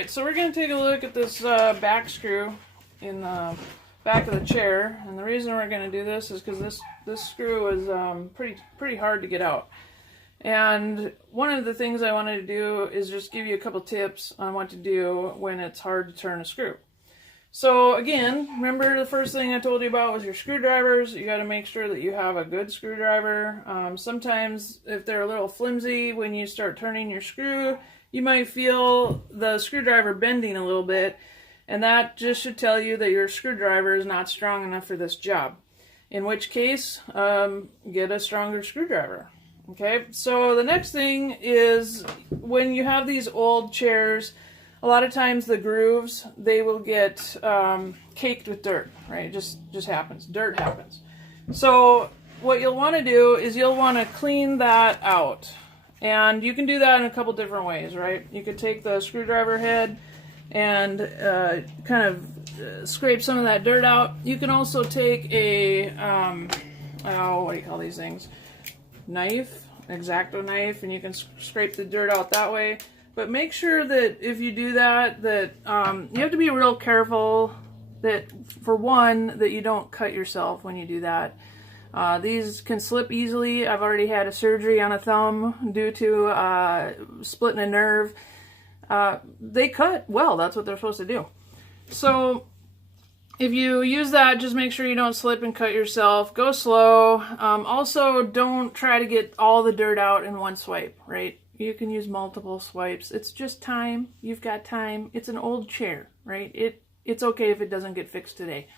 Alright, so we're going to take a look at this back screw in the back of the chair. And the reason we're going to do this is because this screw is pretty hard to get out. And one of the things I wanted to do is just give you a couple tips on what to do when it's hard to turn a screw. So again, remember the first thing I told you about was your screwdrivers. You got to make sure that you have a good screwdriver. Sometimes if they're a little flimsy, when you start turning your screw, you might feel the screwdriver bending a little bit, and that just should tell you that your screwdriver is not strong enough for this job. In which case, get a stronger screwdriver. Okay, so the next thing is when you have these old chairs, a lot of times the grooves, they will get caked with dirt, right? It just happens. Dirt happens. So what you'll want to do is you'll want to clean that out. And you can do that in a couple different ways, right? You could take the screwdriver head and kind of scrape some of that dirt out. You can also take a, what do you call these things? Knife, X-Acto knife, and you can scrape the dirt out that way. But make sure that if you do that, that you have to be real careful that, for one, that you don't cut yourself when you do that. These can slip easily. I've already had a surgery on a thumb due to splitting a nerve. They cut well. That's what they're supposed to do. So if you use that, just make sure you don't slip and cut yourself. Go slow. Also, don't try to get all the dirt out in one swipe, right? You can use multiple swipes. It's just time. You've got time. It's an old chair, right? It's okay if it doesn't get fixed today.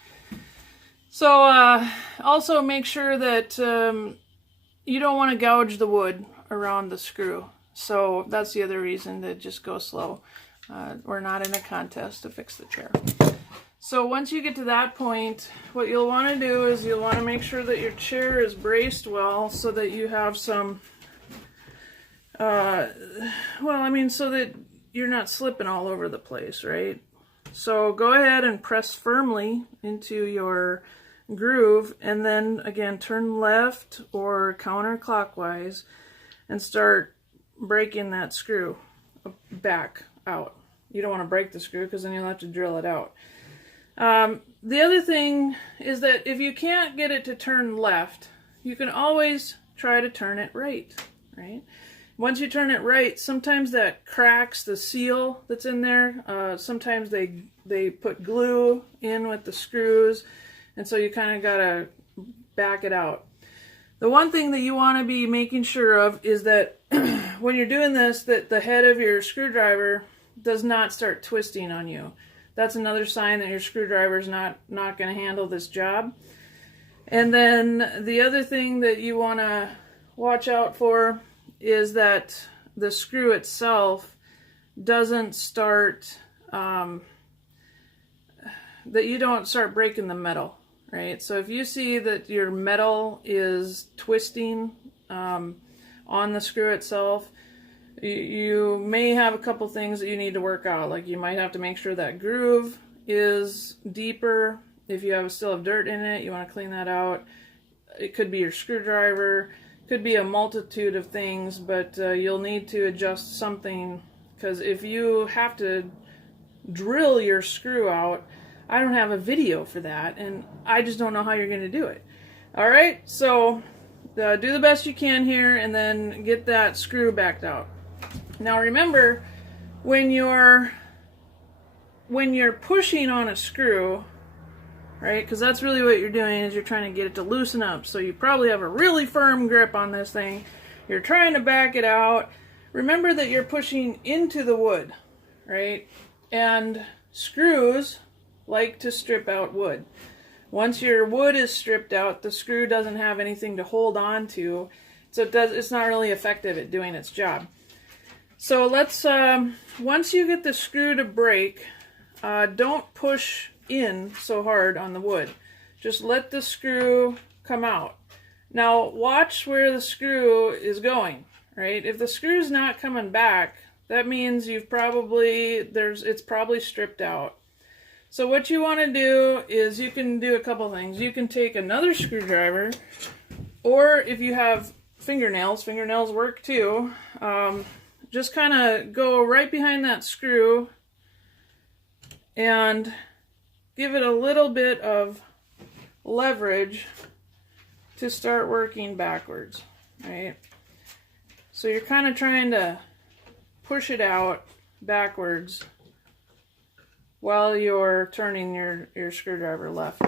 So also make sure that you don't want to gouge the wood around the screw. So that's the other reason to just go slow. We're not in a contest to fix the chair. So once you get to that point, what you'll want to do is you'll want to make sure that your chair is braced well so that you have some so that you're not slipping all over the place, right? So go ahead and press firmly into your groove, and then again turn left or counterclockwise and start breaking that screw back out. You don't want to break the screw because then you'll have to drill it out. The other thing is that if you can't get it to turn left, you can always try to turn it right, right? Once you turn it right, sometimes that cracks the seal that's in there. Sometimes they put glue in with the screws, and so you kind of got to back it out. The one thing that you want to be making sure of is that when you're doing this, that the head of your screwdriver does not start twisting on you. That's another sign that your screwdriver is not going to handle this job. And then the other thing that you want to watch out for is that the screw itself doesn't start, that you don't start breaking the metal, right? So if you see that your metal is twisting on the screw itself, you may have a couple things that you need to work out. Like you might have to make sure that groove is deeper. If you still have dirt in it, you want to clean that out. It could be your screwdriver. Could be a multitude of things, but you'll need to adjust something, because if you have to drill your screw out, I don't have a video for that, and I just don't know how you're going to do it. Alright, so do the best you can here, and then get that screw backed out. Now remember, when you're pushing on a screw, right? Because that's really what you're doing, is you're trying to get it to loosen up. So you probably have a really firm grip on this thing. You're trying to back it out. Remember that you're pushing into the wood, right? And screws like to strip out wood. Once your wood is stripped out, the screw doesn't have anything to hold on to, so it's not really effective at doing its job. So let's, once you get the screw to break, don't push in so hard on the wood. Just let the screw come out. Now watch where the screw is going, right? If the screw's not coming back, that means it's probably stripped out. So what you want to do is you can do a couple things. You can take another screwdriver, or if you have fingernails work too. Just kind of go right behind that screw and give it a little bit of leverage to start working backwards, right? So you're kind of trying to push it out backwards while you're turning your screwdriver left.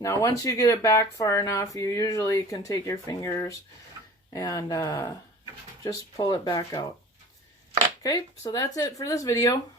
Now once you get it back far enough, you usually can take your fingers and just pull it back out. Okay, so that's it for this video.